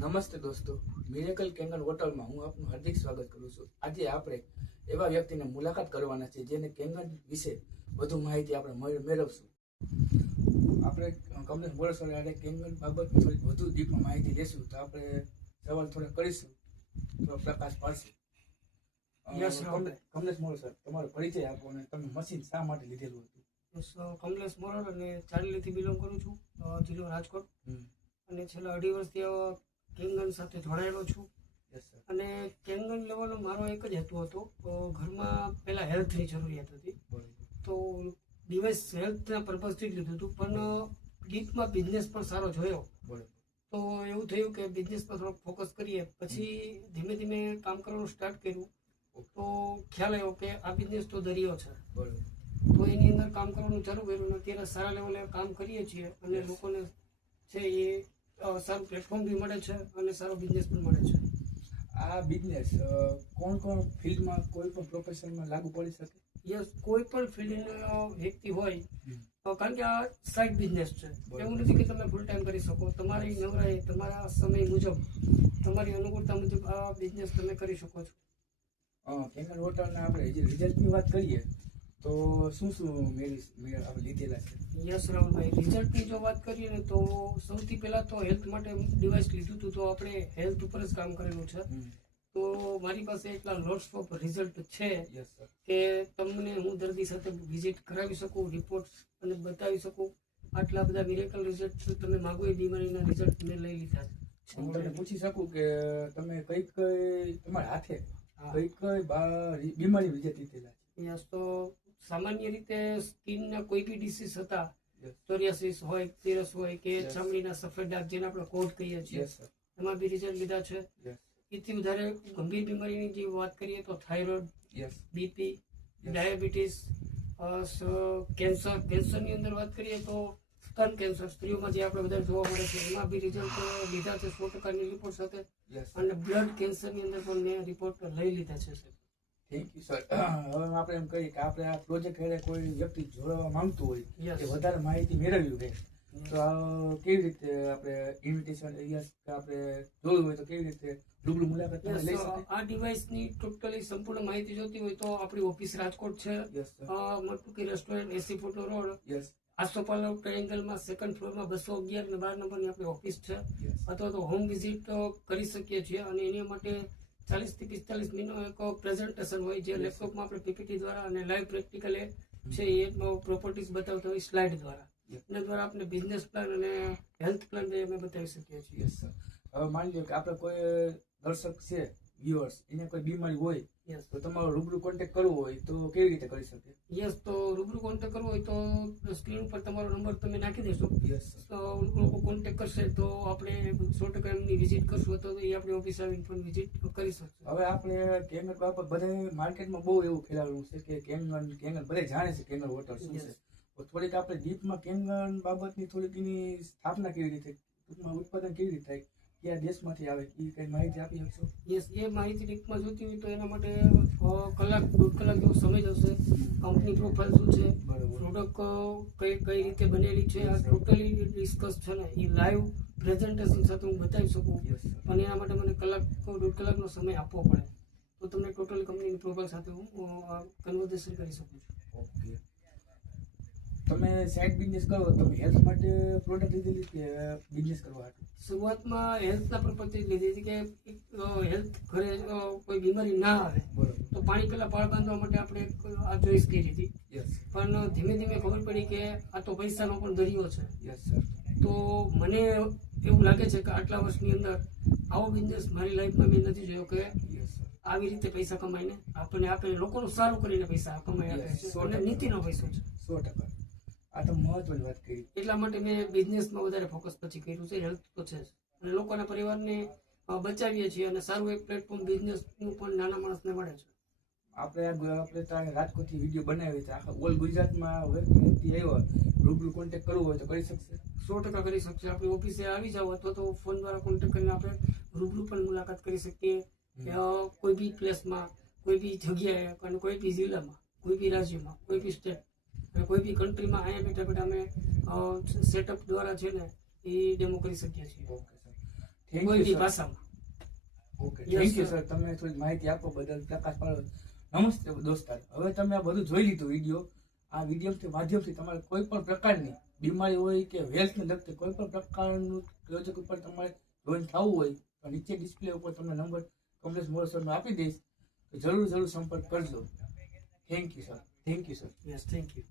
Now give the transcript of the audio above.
નમસ્તે દોસ્તો, miracle Kangen હોટલમાં હું આપનું હાર્દિક સ્વાગત કરું છું. આજે આપણે એવા વ્યક્તિને મુલાકાત કરવાના છે જેને કેંગન વિશે વધુ માહિતી આપણે મેળવશું. આપણે કમલેશ મોરસવાળા આજે કેંગન બાબત થોડી વધુ ડીપમાં માહિતી લેશું, તો આપણે સવાલ થોડા કરીશું, થોડો પ્રકાશ પાડશું. કમલેશ મોરસવાળા, તમારો પરિચય આપો અને તમે મશીન શા માટે લીધેલું હતું? કમલેશ મોરલ અને ચારેલીથી બિલોંગ કરું છું, જિલ્લો રાજકોટ. અને છેલ્લા 2.5 વર્ષથી કેંગન સાથે જોડાયેલો છું. અને કેંગન લેવાનો મારો એક જ હેતુ હતો. ઘરમાં પહેલા હેલ્થની જરૂરિયાત હતી, તો ડિવાઇસ હેલ્થના પર્પઝથી જ લીધું હતું, પણ ડીપમાં બિઝનેસ પણ સારો જોયો. તો એવું થયું કે બિઝનેસ પર થોડોક ફોકસ કરીએ. પછી ધીમે ધીમે કામ કરવાનું સ્ટાર્ટ કર્યું, તો ખ્યાલ આવ્યો કે આ બિઝનેસ તો દરિયો છે. તો એની અંદર કામ કરવાનું ચાલુ કર્યું અને અત્યારે સારા લેવલે કામ કરીએ છીએ અને લોકોને છે એ સારું પ્લેટફોર્મ બી મળે છે અને સારો બિઝનેસ પણ મળે છે. આ બિઝનેસ કોણ ફિલ્ડમાં, કોઈ પણ પ્રોફેશનમાં લાગુ પડી શકે? યસ, કોઈ પણ ફિલ્ડનો વ્યક્તિ હોય, કારણ કે આ સાઇડ બિઝનેસ છે. એવું નથી કે તમે ફૂલ ટાઈમ કરી શકો. તમારી નવરાઈ, તમારા સમય મુજબ, તમારી અનુકૂળતા મુજબ આ બિઝનેસ તમે કરી શકો છો. કેંગન હોટલના આપણે રિઝલ્ટની વાત કરીએ તો શું આપણે લીધેલા છે? યસ રાહુલભાઈ, રિઝલ્ટની જો વાત કરીએ ને તો સૌથી પહેલા તો હેલ્થ માટે ડિવાઇસ લીધું હતું, તો આપણે હેલ્થ ઉપર જ કામ કરેલું છે. તો મારી પાસે એટલા લોટ્સ ઓફ રિઝલ્ટ છે કે તમને હું દર્દી સાથે વિઝિટ કરાવી શકું, રિપોર્ટ અને બતાવી શકું. આટલા બધા મિરેકલ રિઝલ્ટ તમે માગો એ બીમારીના રિઝલ્ટ મેં લઈ લીધા છે. હું તમને પૂછી શકું કે તમે કઈ તમારા હાથે કઈ બીમારી વિજેત લીધેલા છે? યસ, તો સામાન્ય રીતે સ્કિનના કોઈ બી ડિસીઝ હતા, સોરિયાસિસ હોય, પિરસ હોય કે ચામડીના સફેદ ડાઘ જેને આપણે કોટ કહીએ છીએ, એમાં બી રિઝલ્ટ લીધા છે. એથી વધારે ગંભીર બીમારીની જે વાત કરીએ તો થાઇરોઇડ, બીપી, ડાયાબિટીસ, કેન્સરની અંદર વાત કરીએ તો સ્તન કેન્સર, સ્ત્રીઓમાં જે આપણે બધા જોવા મળે છે, એમાં બી રિઝલ્ટ લીધા છે 100%ની રિપોર્ટ સાથે. અને બ્લડ કેન્સરની અંદર પણ મેં રિપોર્ટ લઈ લીધા છે. Thank you sir. હવે આપણે એમ કહીએ કે આપણે આ પ્રોજેક્ટ કરે કોઈ વ્યક્તિ જોડવા માંગતું હોય કે વધારે માહિતી મેળવવી હોય તો કેવી રીતે આપણે ઇન્વિટેશન આપણે જોયું હોય તો કેવી રીતે રૂબરૂ મુલાકાત લઈ શકે? આ ડિવાઇસની ટોટલી સંપૂર્ણ માહિતી જોતી હોય તો આપણી ઓફિસ રાજકોટ છે, મટુકી રેસ્ટોરન્ટ, 80 ફૂટનો રોડ, આસોપાલવ ટ્રાયેંગલમાં 2nd ફ્લોરમાં 211 અને 12 નંબરની આપણી ઓફિસ છે. અથવા તો હોમ વિઝિટ કરી શકીએ છીએ. અને એની માટે 40 થી 45 મિનિટનો એક પ્રેઝન્ટેશન હોય, જે લેપટોપમાં આપણે પીપીટી દ્વારા અને લાઈવ પ્રેક્ટિકલે છે એ પ્રોપર્ટીઝ બતાવતા હોય સ્લાઇડ દ્વારા. એના દ્વારા આપણે બિઝનેસ પ્લાન અને હેલ્થ પ્લાન અમે બતાવી શકીએ છીએ. Yes sir. હવે માની લો કે આપણે કોઈ દર્શક છે, વ્યુઅર્સ, એને કોઈ બીમારી હોય તો તમારો રૂબરૂ કોન્ટેક્ટ કરવો હોય તો કેવી રીતે કરી શકે? યસ, તો રૂબરૂ કોન્ટેક્ટ કરવો હોય તો સ્ક્રીન ઉપર તમારો નંબર તમે નાખી દેશો. યસ, તો લોકો કોન્ટેક્ટ કરશે તો આપણે 100% એમની વિઝિટ કરશું, તો એ આપણી ઓફિસ આવીને પણ વિઝિટ કરી શકશે. હવે આપણે કેંગન બાબત બધા માર્કેટમાં બહુ એવું ફેલાવેલું છે કે કેંગન બધા જાણે છે કેંગન હોટલ શું છે. થોડીક આપણે ડીપમાં કેંગન બાબતની થોડીક એની સ્થાપના કેવી રીતે, ઉત્પાદન કેવી રીતે થાય, કયા દેશમાંથી આવે, એ કઈ માહિતી આપી શકશો? યસ, એ માહિતી ડીપમાં જોતી હોય તો એના માટે કલાક 1.5 કલાક જેવો સમય જશે. કંપની પ્રોફાઇલ શું છે, પ્રોડક્ટ કઈ રીતે બનેલી છે, આ ટોટલી ડિસ્કસ છે ને એ લાઈવ પ્રેઝન્ટેશન સાથે હું બતાવી શકું. અને એના માટે મને 1.5 કલાકનો સમય આપવો પડે, તો તમને ટોટલ કંપનીની પ્રોફાઇલ સાથે હું કન્વર્ઝેશન કરી શકું છું. ઓકે. તમે સાઇડ બિઝનેસ કરો, તમે હેલ્થ માટે પ્રોડક્ટ લીધેલી કે બિઝનેસ કરવા હતું? શરૂઆતમાં હેલ્થના પર્પઝથી લીધી હતી કે હેલ્થ ઘરે કોઈ બીમારી ના આવે. તો પાણી પહેલા પાળ બાંધવા માટે આપણે આ ચોઈસ કરી હતી. પણ ધીમે ધીમે ખબર પડી કે આ તો પૈસાનો પણ દરિયો છે. Yes sir. તો મને એવું લાગે છે કે આટલા વર્ષની અંદર આવો બિઝનેસ મારી લાઈફમાં મેં નથી જોયો કે આવી રીતે પૈસા કમાઈને આપણને આપે, લોકોનું સારું કરીને પૈસા કમાઈ આપે છે. અને નીતિનો પૈસો છે. 100%. આ તો મહત્વની વાત કરી. એટલા માટે મેં બિઝનેસમાં વધારે ફોકસ પછી કર્યું છે. હેલ્થ તો છે જ, અને લોકોના પરિવારને બચાવીએ છીએ અને સારું એક પ્લેટફોર્મ બિઝનેસનું પણ નાના માણસને મળે છે. આપણે ત્યાં રાજકોટથી વિડીયો બનાવી છે, આખા ઓલ ગુજરાતમાં વ્યક્તિ આવ્યો રૂબરૂ કોન્ટેક્ટ કરવો હોય તો કરી શકશે? 100% કરી શકશે. આપણી ઓફિસે આવી જાવ અથવા તો ફોન દ્વારા કોન્ટેક્ટ કરીને આપણે રૂબરૂ પણ મુલાકાત કરી શકીએ. કોઈ બી પ્લેસમાં, કોઈ બી જગ્યાએ અને કોઈ બી જિલ્લામાં, કોઈ બી રાજ્યમાં, કોઈ બી સ્ટેટ અને કોઈ બી કન્ટ્રીમાં અહીંયા બેઠા બેઠા અમે સેટઅપ દ્વારા છે ને એ ડેમો કરી શકીએ છીએ. Okay sir. થેન્ક કોઈ યુ બી સર. ભાષામાં. Okay Yes, thank you sir. Sir, તમે થોડી માહિતી આપો બદલ પ્રકાશ પાડો. નમસ્તે દોસ્તાર, હવે તમે આ બધું જોઈ લીધું વિડીયો. આ વિડીયો માધ્યમથી તમારે કોઈ પણ પ્રકારની બીમારી હોય કે હેલ્થને લગતી કોઈ પણ પ્રકારનું પ્રોજેક્ટ ઉપર તમારે જોઈન થવું હોય તો નીચે ડિસ્પ્લે ઉપર તમને નંબર કમલેશ મોરો સરનો આપી દઈશ, તો જરૂર સંપર્ક કરજો. Thank you sir. Thank you sir. Yes, thank you.